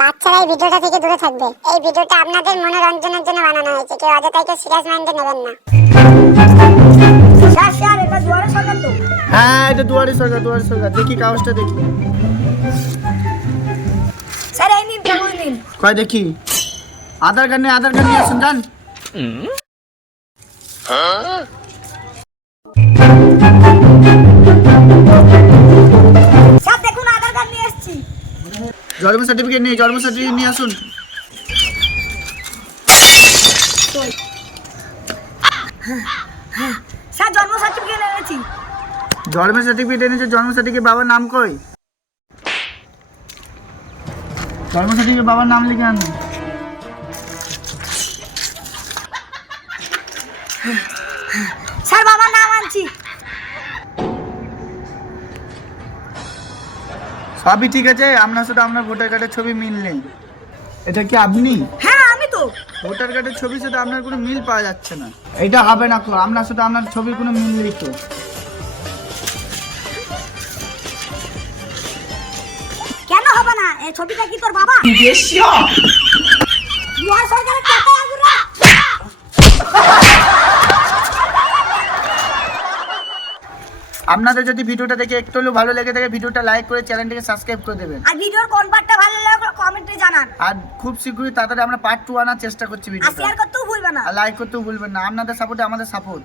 বাচ্চারা এই ভিডিওটা থেকে দূরে থাকবে। এই ভিডিওটা আপনাদের মনোরঞ্জনের জন্য বানানো হয়েছে। কেউ অযথাই কেউ সিরিয়াস মাইন্ডে নেবেন না। স্যার স্যার এটা দুয়ারে সরকার তো। হ্যাঁ এটা দুয়ারি সরকার দুয়ারি সরকার। দেখি কাগজটা দেখি। স্যার এই নিন কাগজ নিন। কয় দেখি। আধার কার্ড নিয়ে আধার কার্ড নিয়ে আসুন যান স্যার দেখুন আধার কার্ড নিয়ে এসেছি জন্ম সার্টিফিকেট নিয়ে জন্ম সার্টিফিকেট নিয়ে আসুন। স্যার জন্ম সার্টিফিকেট এনেছি। জন্ম সার্টিফিকেট এনেছে জন্ম সার্টিফিকেট বাবার নাম কই? জন্ম সার্টিফিকেট বাবার নাম লিখে আনুন। স্যার বাবার নাম আনছি। সবই ঠিক আছে আপনার সাথে আপনার ভোটার কার্ডের ছবি মিল নেই। এটা কি আপনি? হ্যাঁ আমি তো। ভোটার কার্ডের ছবি সাথে আপনার কোনো মিল পাওয়া যাচ্ছে না। এটা হবে না তো আপনার সাথে আপনার ছবির কোনো মিল নেই তো। কেন হবে না? এই ছবিটা কি তোর বাবা? আপনাদের যদি ভিডিওটা দেখে একটু হলেও ভালো লেগে থাকে ভিডিওটা লাইক করে চ্যানেলটিকে সাবস্ক্রাইব করে দেবেন। আর ভিডিওর কোন পার্টটা ভালো লাগল কমেন্টে জানান। আর খুব শীঘ্রই তাড়াতাড়ি আমরা পার্ট টু আনার চেষ্টা করছি আর ভিডিওটা। শেয়ার করতেও ভুলবেন না। আর লাইক করতেও ভুলবেন না। আপনাদের সাপোর্টে আমাদের সাপোর্ট